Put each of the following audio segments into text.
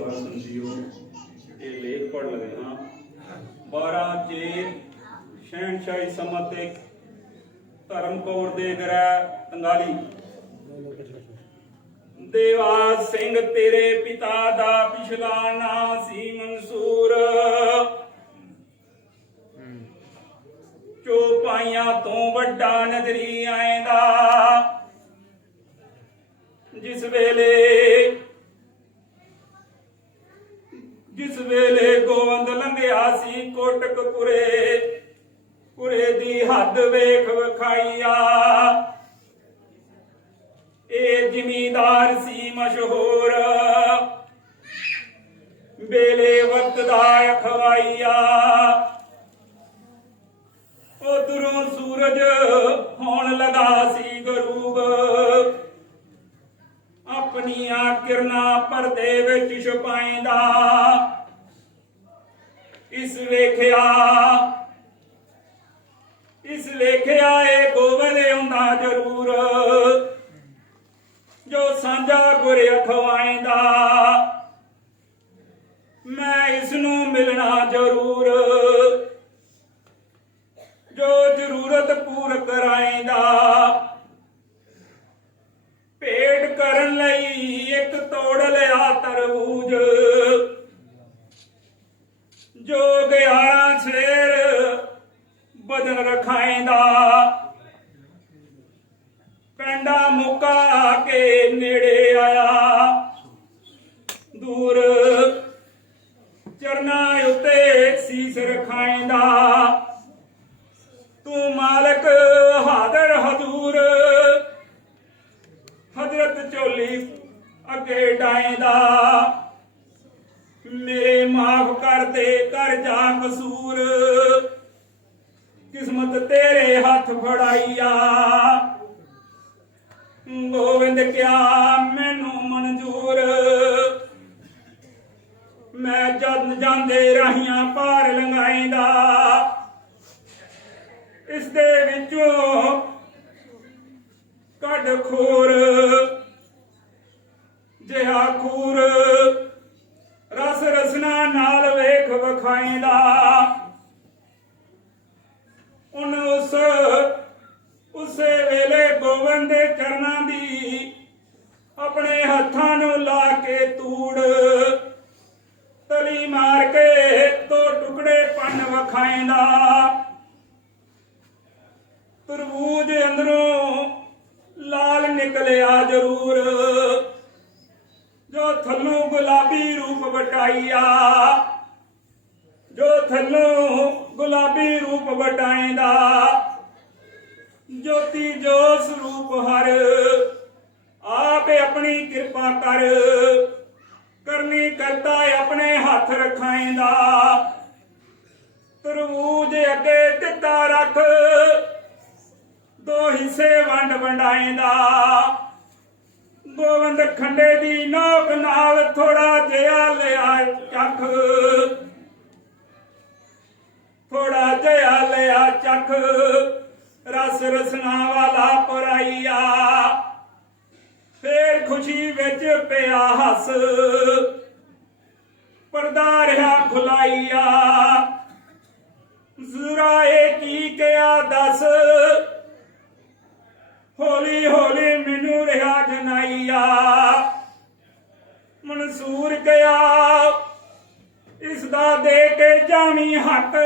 Hasan JIO. ਇਹ ਲੇਖ ਪੜ ਲਗੇ ਹਾਂ। 12 ਚੇਤ ਸ਼ਹਿਨਸ਼ਾਹੀ ਸਮਤ ਧਰਮ ਕੌਰ ਦੇ ਗ੍ਰਹਿ ਤੰਗਾਲੀ ਦੇਵਾ ਸਿੰਘ ਤੇਰੇ ਪਿਤਾ ਦਾ ਪਿਛਲਾ ਨਾਂ ਸੀ ਮਨਸੂਰ। ਚੋਪਾਈਆਂ ਤੋਂ ਵੱਡਾ ਨਜ਼ਰੀ ਆਏਂਦਾ। ਜਿਸ ਵੇਲੇ ਜਿਸ ਵੇਲੇ ਗੋਵੰਦ ਲੰਘਿਆ ਸੀ ਕੋਟਕਪੁਰੇ ਪੁਰੇ ਦੀ ਹੱਦ ਵੇਖ ਵਖਾਈਆ। ਇਹ ਜ਼ਿਮੀਦਾਰ ਸੀ ਮਸ਼ਹੂਰ, ਬੇਲੇ ਵਕਤ ਦਾ ਅਖਵਾਈਆ ਉਧਰੋਂ ਸੂਰਜ ਹੋਣ ਲਗਾ ਸੀ ਗਰੂਬ। ਆਪਣੀਆਂ ਕਿਰਨਾਂ ਪਰਦੇ ਵਿੱਚ ਛੁਪਾਇਂਦਾ ਇਸ ਵੇਖਿਆ, ਇਸ ਲੇਖਿਆ ਏ ਗੋਬਿੰਦ ਹੁੰਦਾ ਜ਼ਰੂਰ। ਜੋ ਸਾਂਝਾ ਗੁਰ ਅਖਵਾਇਂਦਾ ਮੈਂ ਇਸ ਨੂੰ ਮਿਲਣਾ ਜ਼ਰੂਰ। ਜੋ ਜ਼ਰੂਰਤ ਪੂਰ ਕਰਾਇਂਦਾ, ਭੇਟ ਕਰਨ ਲਈ ਇੱਕ ਤੋੜ ਲਿਆ ਤਰਬੂਜ। ਬਦਨ ਰਖਾਇਂਦਾ ਪੈਂਡਾ ਮੁਕਾ ਕੇ ਨੇੜੇ ਆਇਆ। ਦੂਰ ਚਰਨਾ ਉੱਤੇ ਸੀਸ ਰਖਾਇਂਦਾ ਤੂੰ ਮਾਲਕ ਹਾਦਰ ਹਜ਼ੂਰ। ਹਜ਼ਰਤ ਚੋਲੀ ਅੱਗੇ ਡਾਇਂਦਾ। ਮੇਰੇ ਮਾਫ ਕਰ ਦੇ, ਕਰ ਜਾ ਕਸੂਰ। ਕਿਸਮਤ ਤੇਰੇ ਹੱਥ ਫੜਾਈਆ। ਗੋਵਿੰਦ ਕਿਆ, ਮੈਨੂੰ ਮਨਜ਼ੂਰ। ਮੈਂ ਜਦ ਜਾਂਦੇ ਰਾਹੀਆਂ ਪਾਰ ਲੰਘਾਈਂਦਾ। ਇਸ ਦੇ ਵਿੱਚੋਂ ਕੱਢ ਖੋਰ ਗੋਵਿੰਦ ਦੇ ਚਰਨਾਂ ਦੀ ਆਪਣੇ ਹੱਥਾਂ ਨੂੰ ਲਾ ਕੇ ਤੂੜ। ਤਲੀ ਮਾਰ ਕੇ ਦੋ ਟੁਕੜੇ ਪੰਨ ਵਖਾਇਂਦਾ। ਤਰਬੂਜ ਅੰਦਰੋਂ ਲਾਲ ਨਿਕਲਿਆ ਜ਼ਰੂਰ। ਜੋ ਥੱਲੋਂ ਗੁਲਾਬੀ ਰੂਪ ਵਟਾਈਆ ਜੋ ਥੱਲੋਂ ਗੁਲਾਬੀ ਰੂਪ ਵਟਾਇਂਦਾ। ਜੋਤੀ ਜੋਤ ਸਰੂਪ ਹਰ, ਆਪੇ ਆਪਣੀ ਕਿਰਪਾ ਕਰ। ਕਰਨੀ ਕਰਤਾ ਆਪਣੇ ਹੱਥ ਰਖਾਇਂਦਾ ਤਰਬੂਜ ਅੱਗੇ ਦਿੱਤਾ ਰੱਖ। ਦੋ ਹਿੱਸੇ ਵੰਡ ਵੰਡਾਇਂਦਾ ਗੋਵਿੰਦ ਖੰਡੇ ਦੀ ਨੋਕ ਨਾਲ ਥੋੜਾ ਜਿਹਾ ਲਿਆ ਚੱਖ। ਥੋੜਾ ਜਿਹਾ ਲਿਆ ਚੱਖ। ਰਸ ਰਸ ਖੁਸ਼ੀ ਵਿੱਚ ਪਿਆ ਹੱਸ ਪਰਦਾ ਰਿਹਾ ਖੁਲਾਈਆ। ਜ਼ਰਾ ਇਹ ਕੀ ਕਿਆ ਦੱਸ। ਹੌਲੀ ਹੌਲੀ ਮੈਨੂੰ ਰਿਹਾ ਜਨਾਈਆ। ਮਨਸੂਰ ਗਿਆ ਇਸ ਦਾ ਦੇ ਕੇ ਜਾਵੀਂ ਹੱਕ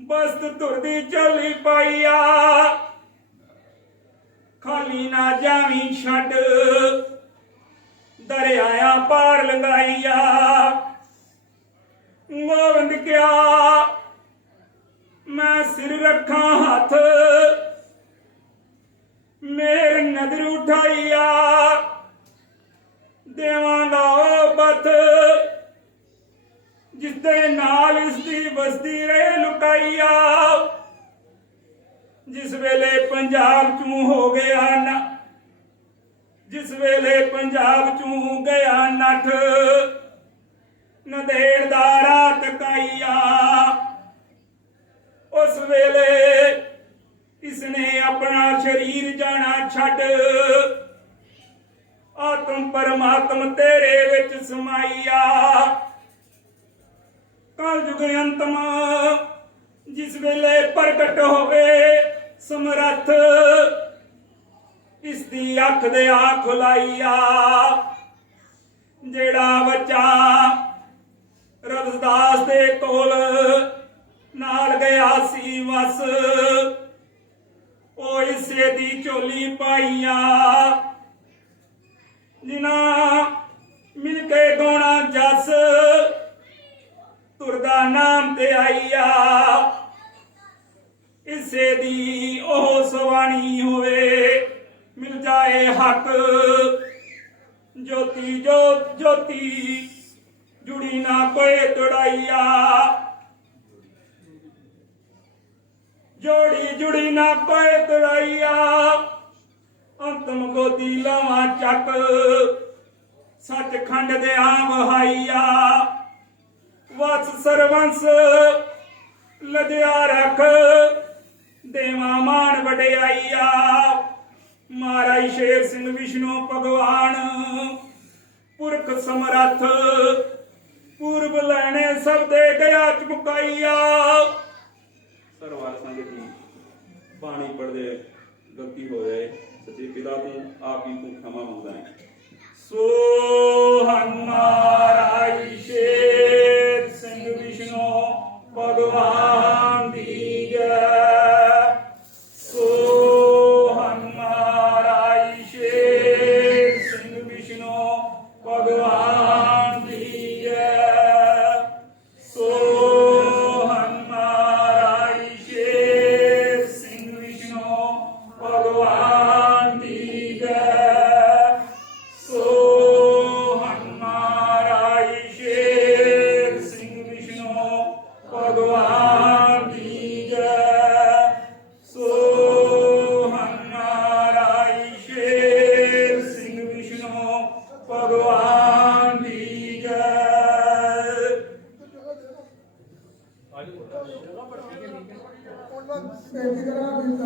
ਬਸਤ ਤੁਰਦੀ ਚੱਲੀ ਪਾਈਆ। ਖਾਲੀ ਨਾ ਜਾਵੀਂ ਛੱਡ। ਦਰਿਆਇਆ ਪਾਰ ਲੰਗਾਈਆ ਗੋਵਿੰਦ ਕਿਆ ਮੈਂ ਸਿਰ ਰੱਖਾਂ ਹੱਥ। ਮੇਰ ਨਦਰ ਉਠਾਈਆ। ਦੇਵਾਂਗਾ ਉਹ ਬਤ ਜਿਸ ਦੇ ਨਾਲ ਇਸ ਦੀ ਬਸਤੀ ਰਹੇ ਲੁਕਾਈਆ। ਜਿਸ ਵੇਲੇ ਪੰਜਾਬ ਚੋਂ ਹੋ ਗਿਆ ਨਾ ਜਿਸ ਵੇਲੇ ਪੰਜਾਬ ਚੋਂ ਗਿਆ ਨੱਠ, ਨਦੇੜ ਦਾ ਰਾਤ ਕਾਈਆ ਉਸ ਵੇਲੇ ਇਸਨੇ ਆਪਣਾ ਸਰੀਰ ਜਾਣਾ ਛੱਡ, ਆਤਮ ਪਰਮਾਤਮ ਤੇਰੇ ਵਿੱਚ ਸਮਾਈਆ ਕਲ ਯੁਗ ਅੰਤਮ, ਜਿਸ ਵੇਲੇ ਪ੍ਰਗਟ ਹੋਵੇ ਸਮਰੱਥ। ਇਸ ਦੀ ਅੱਖ ਦੇ ਆ ਖੁਲਾਈਆ। ਜਿਹੜਾ ਬੱਚਾ ਰਵਿਦਾਸ ਦੇ ਕੋਲ ਨਾਲ ਗਿਆ ਸੀ ਵਸ, ਉਹ ਇਸੇ ਦੀ ਝੋਲੀ ਪਾਈਆਂ। ਜਿਨ੍ਹਾਂ ਮਿਲ ਕੇ ਗਾਉਣਾ ਜਸ ਤੁਰਦਾ ਨਾਮ ਤੇ ਆਈਆ। ਇਸੇ ਦੀ ਉਹ ਸਵਾਣੀ ਹੋਵੇ, ਮਿਲ ਜਾਏ ਹੱਕ। ਜੋਤੀ ਜੋਤ ਜੋਤੀ, ਜੁੜੀ ਨਾ ਕੋਈ ਤੜਾਈਆ ਜੋੜੀ, ਜੁੜੀ ਨਾ ਕੋਈ ਤੜਾਈਆ ਅੰਤਮ ਗੋਦੀ ਲਾਵਾਂ ਚੱਕ, ਸੱਚਖੰਡ ਦੇ ਆ ਵਹਾਈਆ ਵਸ ਸਰਵੰਸ, ਲਜਿਆ ਰੱਖ। ਦੇਵਾ ਮਾਨ ਵਡਿਆਈਆ। ਮਹਾਰਾਜ ਸ਼ੇਰ ਸਿੰਘ ਵਿਸ਼ਨੂੰ ਭਗਵਾਨ ਪੁਰਖ ਸਮਰੱਥ ਪੂਰਬ ਲੈਣੇ ਸਭ ਦੇ ਗਿਆ ਚੁਕਾਈਆ ਸਰਵਾਰ ਸੰਗਤ ਜੀ ਬਾਣੀ ਪੜਦੇ ਗਲਤੀ ਹੋ ਜਾਏ ਸੱਚੇ ਪਿਤਾ ਤੋਂ ਆਪ ਹੀ ਤੋਂ ਖਮਾ ਮੰਗਦਾ ਹੈ। ਸੋ ਹਮਾਰਾ